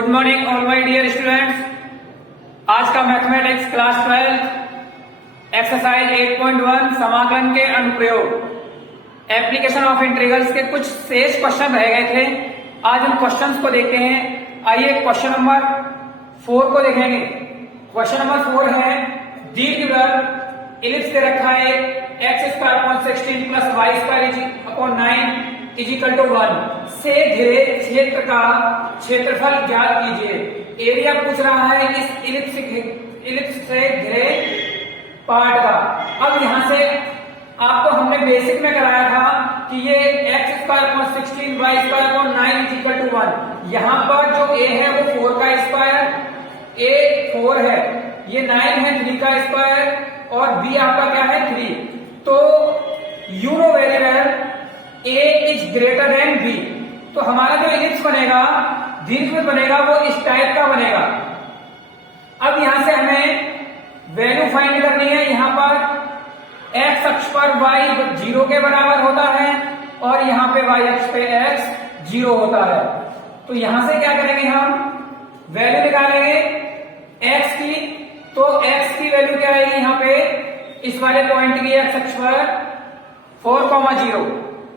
Good morning all my dear students. आज का mathematics class 12 exercise 8.1 समाकलन के अनुप्रयोग एप्लीकेशन ऑफ इंटीग्रल्स के कुछ शेष क्वेश्चन रह गए थे। आज उन क्वेश्चंस को देखते हैं। आइए क्वेश्चन नंबर 4 को देखेंगे। क्वेश्चन नंबर 4 है दीर्घवृत्त इलिप्स दे रखा है x² 16 + y² 9 = 1 से घिरे क्षेत्र का क्षेत्रफल ज्ञात कीजिए। एरिया पूछ रहा है इस इलिप्स से घिरे पार्ट का। अब यहां से आपको हमने बेसिक में कराया था कि ये x² 16 y² 9 = 1। यहां पर जो a है वो 4 का स्क्वायर, a 4 है, ये 9 है 3 का स्क्वायर और b आपका क्या है 3। तो you know very well a is greater than b। तो हमारा जो इलिप्स बनेगा, दीर्घवृत्त बनेगा, वो इस टाइप का बनेगा। अब यहां से हमें वैल्यू फाइंड करनी है। यहां पर x अक्ष पर y 0 के बराबर होता है और यहां पे y अक्ष पे x 0 होता है। तो यहां से क्या करेंगे, हम वैल्यू निकालेंगे x की। तो x की वैल्यू क्या आएगी, यहां पे इस वाले पॉइंट की x अक्ष पर 4,0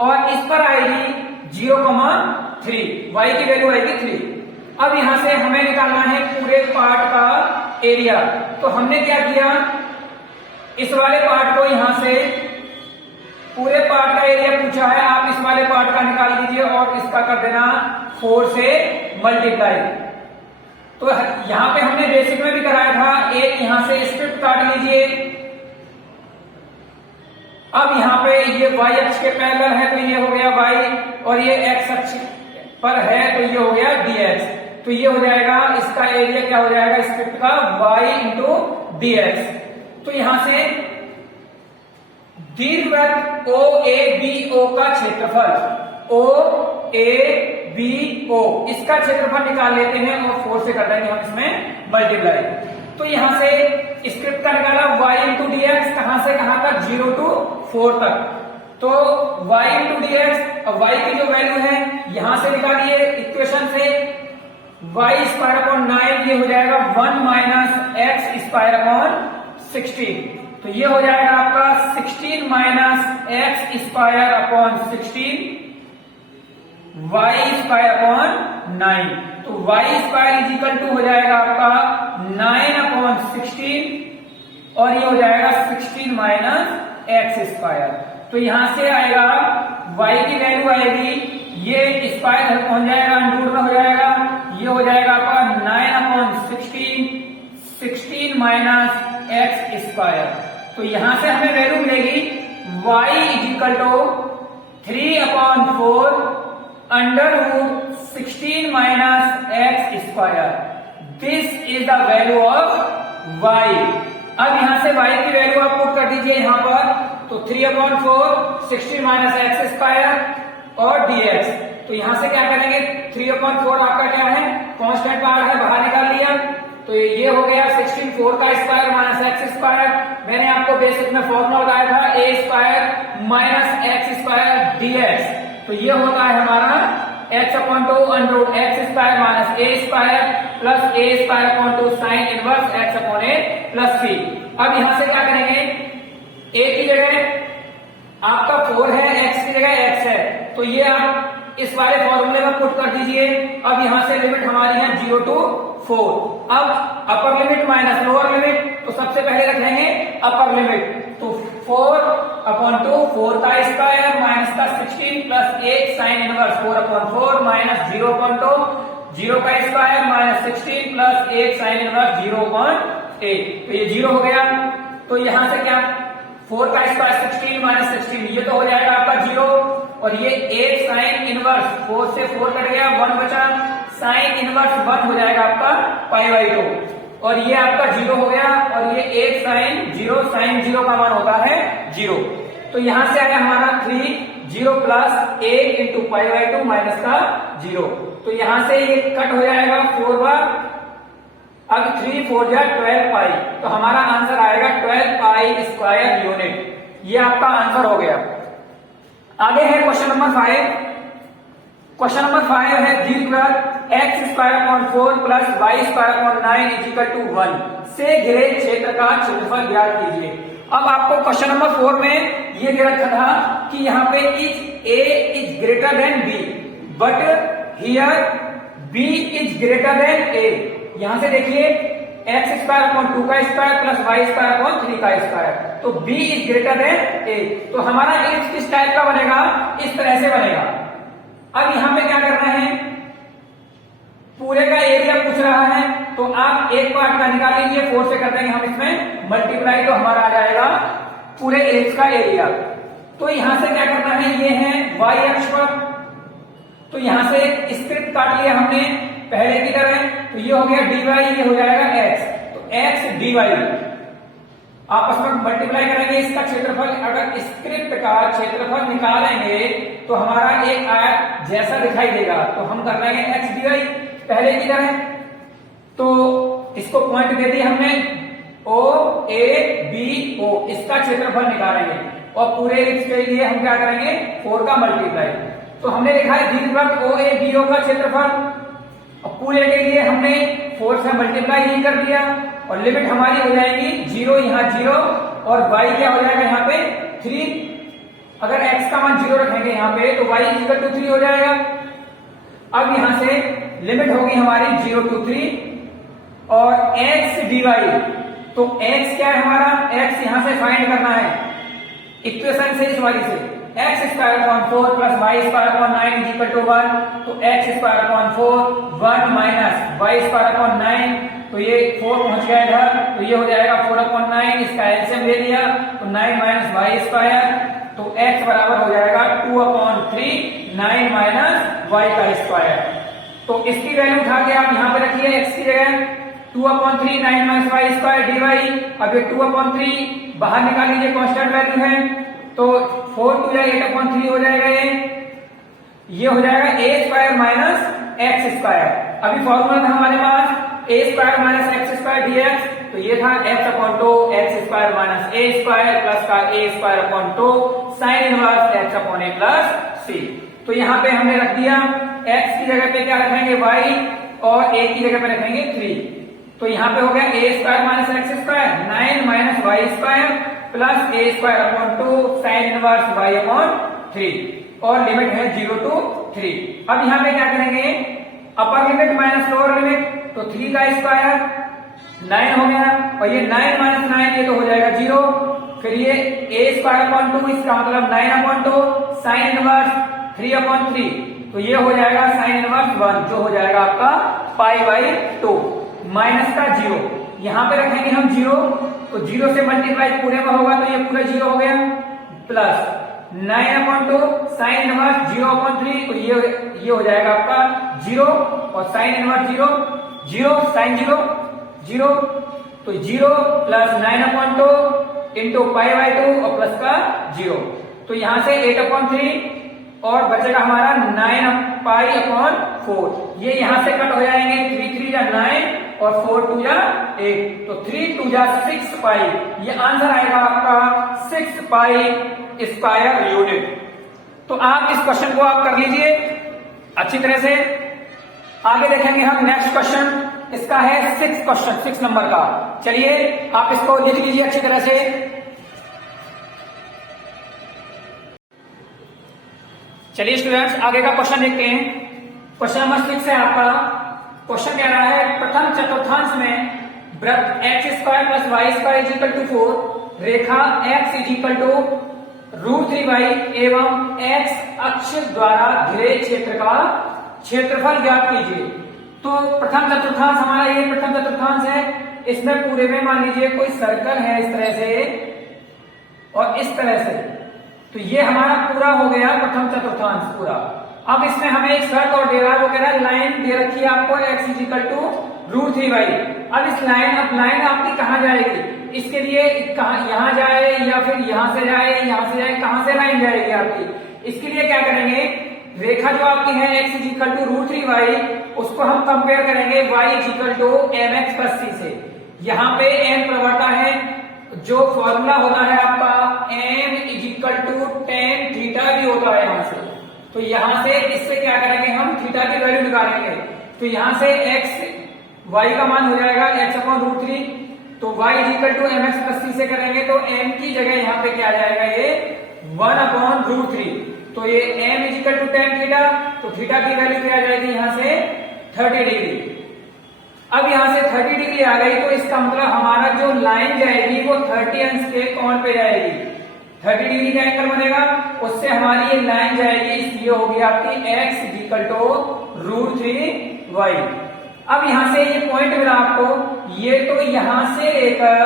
और इस पर आएगी 0,3, y की वैल्यू आएगी 3। अब यहां से हमें निकालना है पूरे पार्ट का एरिया। तो हमने क्या किया, इस वाले पार्ट को यहां से पूरे पार्ट का एरिया पूछा है, आप इस वाले पार्ट का निकाल लीजिए और इसका कर देना 4 से मल्टीप्लाई। तो यहां पे हमने बेसिक में भी कराया था, एक यहां से स्क्रिप्ट काट लीजिए। अब यहां पे ये y अक्ष के पैरेलल है तो ये हो गया y और ये x अक्ष पर है तो ये हो गया dx। तो ये हो जाएगा, इसका एरिया क्या हो जाएगा स्क्रिप्ट का y × dx। तो यहां से दीर्घवृत्त OABO का क्षेत्रफल OABO इसका क्षेत्रफल निकाल लेते हैं और 4 से कर देंगे हम इसमें मल्टीप्लाई। तो यहां से स्क्रिप्ट का निकाला y × dx, कहां से कहां तक 0 to 4 तक। तो y × dx, अब y की जो वैल्यू है यहां से निकालिए इक्वेशन से, y² 9 ये हो जाएगा 1 - x² 16। तो ये हो जाएगा आपका 16 - x² 16 y² 9। तो y² हो जाएगा आपका 9/16 और ये हो जाएगा 16 - x²। तो यहां से आएगा y की वैल्यू आएगी, ये स्क्वायर पहुंच जाएगा अंडर में हो जाएगा, ये हो जाएगा आपका 9/16 16 - x²। तो यहां से हमें वैल्यू मिलेगी y = 3/4 √16 - x²। This is the value of y। अब यहां से y की वैल्यू आप पुट कर दीजिए यहां पर। तो 3/4 16 - x² और dx। तो यहां से क्या करेंगे, 3/4 आपका क्या है कांस्टेंट पार्ट है, बाहर निकाल लिया। तो ये हो गया 16 4 का स्क्वायर - x²। मैंने आपको बेसिक में फॉर्मूला बताया था a² - x² dx। तो ये होता है हमारा x/2 √x² - a² + a² sin inverse x/a + c। अब यहां से क्या करेंगे, a की जगह आपका 4 है, x की जगह x है, तो ये आप इस वाले फॉर्मूले में पुट कर दीजिए। अब यहां से लिमिट हमारी है 0 to 4। अब upper limit minus lower limit, तो सबसे पहले रखेंगे अपर लिमिट। तो 4/2 4 का स्क्वायर माइनस का 16 + 1 साइन इनवर्स 4/4 - 0/2 0 का स्क्वायर माइनस 16 + 1 साइन इनवर्स 0/8। तो ये 0 हो गया। तो यहां से क्या 4 का स्क्वायर 16 - 16 ये तो हो जाएगा आपका 0 और ये 1 साइन इनवर्स 4 से 4 कट गया, 1 बचा, साइन इनवर्स 1 हो जाएगा आपका π/2 और ये आपका 0 हो गया और ये 1 साइन 0, साइन 0 का मान होता है 0। तो यहां से आया हमारा 3 0 + 1 × π/2 माइनस का 0। तो यहां से ये कट हो जाएगा 4 बार। अब 3 4 12 पाई, तो हमारा आंसर आएगा 12 π² यूनिट। ये आपका आंसर हो गया। आगे है क्वेश्चन नंबर 5। क्वेश्चन नंबर 5 है दीर्घवृत्त x स्क्वायर अपॉन 4 प्लस y square upon 9 is equal to 1 से घिरे क्षेत्र का क्षेत्रफल ज्ञात कीजिए। अब आपको क्वेश्चन नंबर 4 में ये दे रखा था कि यहाँ पे is a is greater than b but here b is greater than a। यहां से देखिए एक्स स्क्वायर अपॉन 2 का square plus y square upon 3 का स्क्वायर, तो b is greater than a। तो हमारा एज किस टाइप का बनेगा, इस तरह से बनेगा। अब यहां पे क्या करना है, पूरे का एरिया पूछ रहा है तो आप एक पार्ट का निकाल लीजिए, 4 से कर देंगे हम इसमें मल्टीप्लाई, तो हमारा आ जाएगा पूरे एज का एरिया। तो यहां से क्या करना है, ये है y अक्ष पर, तो यहां से एक स्क्रिप्ट काट लिया हमने पहले की तरह, तो ये हो गया dy, ये हो जाएगा x, तो x dy आपस में मल्टीप्लाई करेंगे। इसका क्षेत्रफल, अगर स्क्रिप्ट का क्षेत्रफल निकालेंगे तो हमारा एक आयत जैसा दिखाई देगा, तो हम कर लेंगे x dy पहले की तरह। तो इसको पॉइंट दे दिए हमने o a b o, इसका क्षेत्रफल निकालेंगे और पूरे इसके लिए हम क्या करेंगे 4 का मल्टीप्लाई। तो हमने लिखा है दीर्घवृत्त o a b o का क्षेत्रफल, और पूरे के लिए हमने 4 से मल्टीप्लाई ही कर दिया और लिमिट हमारी हो जाएगी 0, यहाँ 0 और y क्या हो जाएगा यहाँ पे 3। अगर x का मान 0 रखेंगे यहाँ पे तो y इक्वल टू 3 हो जाएगा। अब यहां से लिमिट होगी हमारी 0 to 3 और x dy, तो x क्या है हमारा, x यहां से फाइंड करना है इक्वेशन से, इस वाली से x square upon 4 plus y square upon 9 is equal to 1, तो x square upon 4 1 minus y square upon 9, तो ये 4 पहुंच गया इधर, तो ये हो जाएगा 4 अपॉन 9, इसका एलसीएम ले लिया तो 9 माइनस वाई स्क्वायर, तो x बराबर हो जाएगा 2 अपॉन 3 9 माइनस वाई का स्क्वायर। तो इसकी वैल्यू उठा के आप यहाँ पे रखिए x की जगह 2 upon 3 9 minus y square dy। अब ये 2 अपॉन 3 बाहर निकाल लीजिए, कांस्टेंट वैल्यू है, तो 4 2 या 8 अपॉन 3 हो जाएगा, ये हो जाएगा a square minus x square. अभी फॉर्मूला था हमारे पास a square minus x square dx, तो ये था x upon 2 x square minus a square plus का a square upon 2 sine inverse x upon a plus c। तो यहाँ पे हमने रख दिया x की जगह पे क्या रखेंगे y और a की जगह पे रखेंगे 3, तो यहाँ पे हो गया a square minus x square 9 minus y square plus a square upon 2 sine inverse y upon 3 और लिमिट है 0 to 3। अब यहाँ पे क्या करेंगे, upper limit minus lower limit, तो 3 का स्क्वायर 9 हो गया और ये 9 माइनस 9 ये तो हो जाएगा 0, फिर ये a स्क्वायर अपॉन 2, इसका मतलब 9 अपॉन 2 साइन इनवर्स 3 अपॉन 3, तो ये हो जाएगा साइन इनवर्स 1, जो हो जाएगा आपका पाई बाई 2 माइनस का 0, यहाँ पे रखेंगे हम 0, तो 0 से मल्टीप्लाई पूरे में होगा तो ये पूरा 0 हो गया, plus 9 upon 2 sine inverse 0 upon 3, तो ये हो जाएगा आपका 0 और साइन इनवर्स 0 0 साइन 0 0, तो 0 plus 9 upon 2 into pi by 2 और प्लस का 0, तो यहां से 8 अपॉन 3 और बचेगा हमारा 9 पाई अपॉन 4, ये यहां से कट हो जाएंगे, 3 3 या 9 और 4 2 या 8, तो 3 2 या 6 पाई, ये आंसर आएगा आपका 6 पाई स्क्वायर यूनिट। तो आप इस क्वेश्चन को आप कर लीजिए अच्छी तरह से। आगे देखेंगे हम नेक्स्ट क्वेश्चन, इसका है 6 क्वेश्चन 6 नंबर का। चलिए आप इसको लिख लीजिए अच्छी तरह से। चलिए स्टूडेंट्स आगे का क्वेश्चन देखते हैं। क्वेश्चन नंबर 6 है आपका। क्वेश्चन कह रहा है प्रथम चतुर्थांश में वृत्त x square plus y square is equal to 4, रेखा x is equal to √3y एवं x अक्ष द्वारा घिरे क्षेत्र का क्षेत्रफल ज्ञात कीजिए। तो प्रथम चतुर्थांश हमारा ये प्रथम चतुर्थांश है, इसमें पूरे में मान लीजिए कोई सर्कल है इस तरह से और इस तरह से, तो ये हमारा पूरा हो गया प्रथम चतुर्थांश पूरा। अब इसमें हमें एक शर्त और दे रहा है, वो कह रहा है लाइन दे रखी है आपको x is equal to √3y। अब इस लाइन आपकी कहाँ जाएगी, इसके लिए यहाँ जाए या फिर यहाँ से जाए, यहाँ से जाए, कहाँ से लाइन जाएगी आपकी। इसके लिए क्या करेंगे, रेखा जो आपकी है x is equal to √3y, उसको हम कंपेयर करेंगे y is equal to mx plus c से। यहाँ पे m प्रवृत्ता है, जो फॉर्मूला होता है आपका m is equal to tan theta भी होता है यहाँ से, तो तो यहां से इससे क्या करेंगे हम थीटा की वैल्यू निकालेंगे। तो यहां से x y का मान हो जाएगा x/√3। तो y = mx+c से करेंगे तो m की जगह यहाँ पे क्या आ जाएगा ये 1/√3। तो ये m = tan थीटा। तो थीटा की वैल्यू क्या आ जाएगी यहाँ से 30 डिग्री। अब यहां से 30 डिग्री आ गई तो इसका मतलब हमारा जो लाइन जाएगी वो 30 अंश के कोण पे जाएगी। 30 डिग्री का एंगल बनेगा, उससे हमारी ये लाइन जाएगी, इसलिए होगी आपकी x = √3y। अब यहां से ये पॉइंट मिला आपको, ये तो यहां से लेकर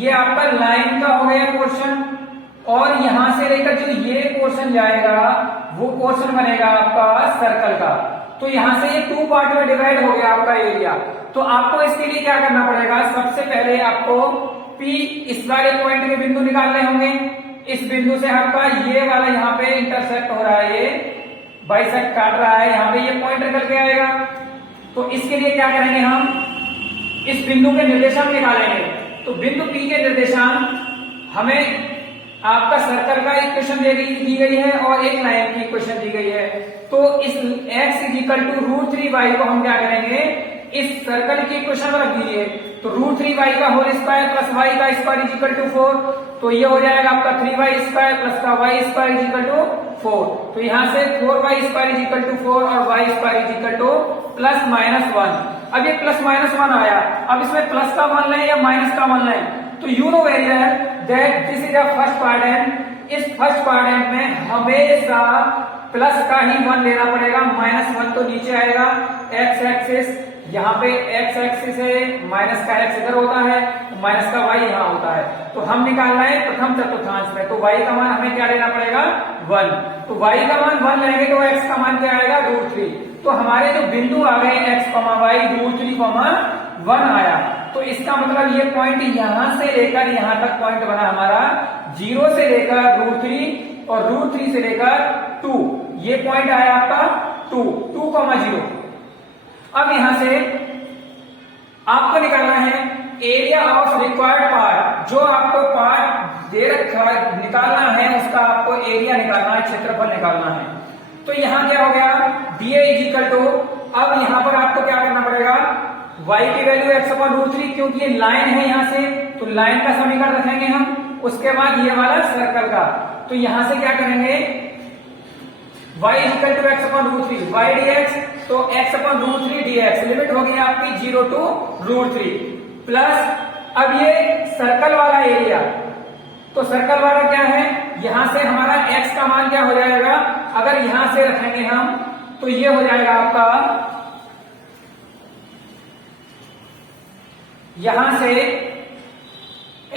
ये आपका लाइन का हो गया पोर्शन, और यहां से लेकर जो ये पोर्शन जाएगा वो पोर्शन बनेगा आपका सर्कल का। तो यहां से ये 2 पार्ट में डिवाइड हो गया आपका एरिया। तो आपको इसके लिए क्या करना पड़ेगा, सबसे पहले आपको P इस वाले पॉइंट के बिंदु निकालने होंगे। इस बिंदु से आपका ये वाला यहाँ पे इंटरसेक्ट हो रहा है, ये बाइसेक्ट काट रहा है, यहाँ पे ये पॉइंट निकल के आएगा। तो इसके लिए क्या करेंगे हम, इस बिंदु के निर्देशांक निकालेंगे। तो बिंदु P के निर्देशांक हमें आपका सर्कल का इक्वेशन दी गई है और एक लाइन की इक्वेशन दी गई है। तो इस x = √3y को हम क्या करेंगे, इस सर्कल की इक्वेशन रख दीजिए। तो √3y का होल स्क्वायर प्लस y का स्क्वायर = 4। तो ये हो जाएगा आपका 3y² प्लस का y² = 4। तो यहां से 4y² = 4 और y² = +-1। अब ये +-1 आया, अब इसमें प्लस का मान लें या माइनस का मान लें। तो you know very well that this is the first quadrant. इस फर्स्ट क्वाड्रेंट में हमेशा प्लस का ही 1 लेना पड़ेगा, -1 तो नीचे आएगा। x एक्सिस यहाँ पे x एक्सिस है, माइनस का x इधर होता है, माइनस का y यहाँ होता है। तो हम निकालना है प्रथम चतुर्थांश में, तो y का मान हमें क्या लेना पड़ेगा 1। तो y का मान 1 लेंगे तो x का मान क्या आएगा √3। तो हमारे जो बिंदु आ गए x, y √3, 1 आया। तो इसका मतलब ये पॉइंट यहां से लेकर यहां तक पॉइंट बना हमारा 0 से लेकर √3 और √3 से लेकर 2, ये पॉइंट आया आपका 2, 0। अब यहां से आपको निकालना है एरिया ऑफ रिक्वायर्ड पार्ट। जो आपको पार्ट दे रखा है निकालना है, उसका आपको एरिया निकालना है, क्षेत्रफल निकालना है। तो यहां क्या हो गया, dA = अब यहां पर आपको क्या करना पड़ेगा, y की वैल्यू x/√3, क्योंकि ये लाइन है यहां से, तो लाइन का समीकरण रखेंगे हम। उसके बाद ये वाला सर्कल का, तो यहां से क्या करेंगे, y = x/√3 y dx, तो x/√3 dx लिमिट होगी आपकी 0 to √3 प्लस अब ये सर्कल वाला एरिया। तो सर्कल वाला क्या है, यहां से हमारा x का मान क्या हो जाएगा, अगर यहां से रखेंगे हम तो ये हो जाएगा आपका, यहां से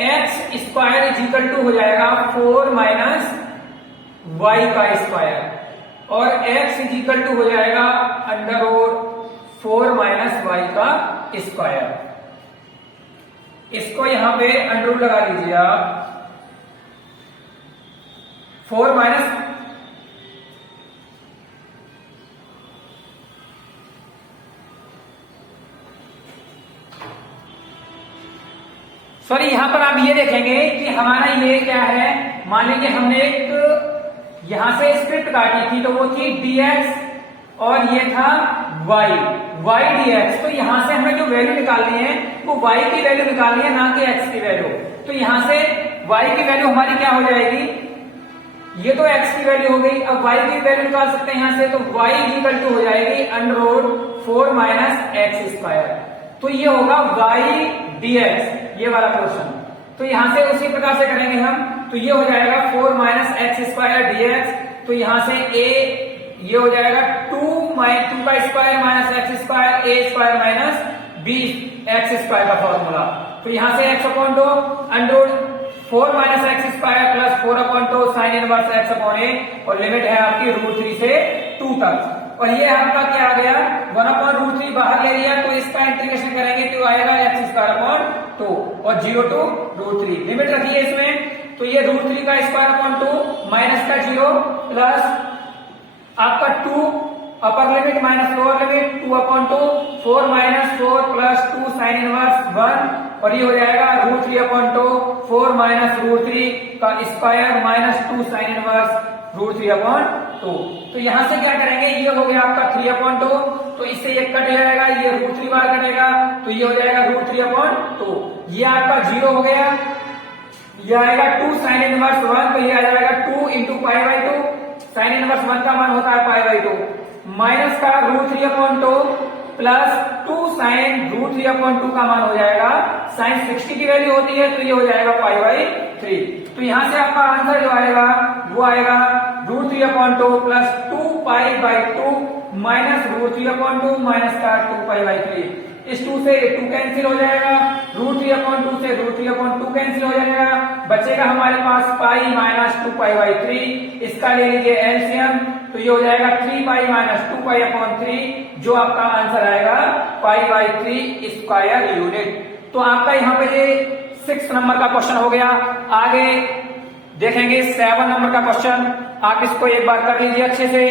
x² हो जाएगा 4 - y² और x हो जाएगा √4 - y²। इसको यहां पे अंडर लगा दीजिए आप, 4 - सॉरी, यहां पर आप ये देखेंगे कि हमारा ये क्या है, मान लीजिए हमने एक यहां से स्क्रिप्ट काटी थी, तो वो थी dx और ये था y dx। तो यहां से हमें जो वैल्यू निकालनी है वो y की वैल्यू निकालनी है, ना कि x की वैल्यू। तो यहां से y की वैल्यू हमारी क्या हो जाएगी, ये तो x की वैल्यू हो गई। अब y की वैल्यू निकाल सकते हैं यहां से, तो y हो जाएगी √4 - x²। तो ये होगा y dx, ये वाला पोर्शन। तो यहां से उसी प्रकार से करेंगे हम, तो ये हो जाएगा 4 - x² dx। तो यहां से a ये हो जाएगा 2 का square -x² a² - b x² का फॉर्मूला। तो यहां से x/2 √4 - x² plus 4/2 sin inverse x/a और लिमिट है आपकी √3 से 2 तक। और ये आपका क्या आ गया, 1/√3 बाहर ले लिया, तो इसका इंटीग्रेशन करेंगे तो आएगा x²/2 और 0 to √3 लिमिट रखिए इसमें। तो ये √3 का स्क्वायर/2 माइनस का 0 प्लस आपका 2 upper limit minus lower limit 2/2 4 - 4 plus 2 sin inverse 1 और ये हो जाएगा √3/2 4 - √3 का स्क्वायर माइनस 2 sin इनवर्स √3/2। तो यहां से क्या करेंगे, ये हो गया आपका 3/2, तो इससे ये कट जाएगा, ये √3 बार कटेगा, तो ये हो जाएगा √3/2। ये आपका 0 हो गया, ये आएगा 2 sin इनवर्स 1, तो ये आ जाएगा 2 इंटू π/2। साइन इनवर्स 1 का मान होता है π/2, माइनस का √3/2 प्लस 2 sin √3/2 का मान हो जाएगा, sin 60 की वैल्यू होती है, तो ये हो जाएगा π/3। तो यहां से आपका आंसर जो आएगा वो आएगा √3/2 प्लस 2π/2 माइनस √3/2 माइनस का 2π/3। इस 2 से 2 कैंसिल हो जाएगा, √3/2 से √3/2 कैंसिल हो जाएगा, बचेगा हमारे पास पाई माइनस 2π/3। इसका ले लीजिए एलसीएम, तो ये हो जाएगा 3π माइनस 2π/3, जो आपका आंसर आएगा π/3 स्क्वायर यूनिट। तो आपका यहाँ पे ये 6 नंबर का क्वेश्चन हो गया। आगे देखेंगे 7 नंबर का क्वेश्चन, आप इसको एक बार कर लीजिए अच्छे से।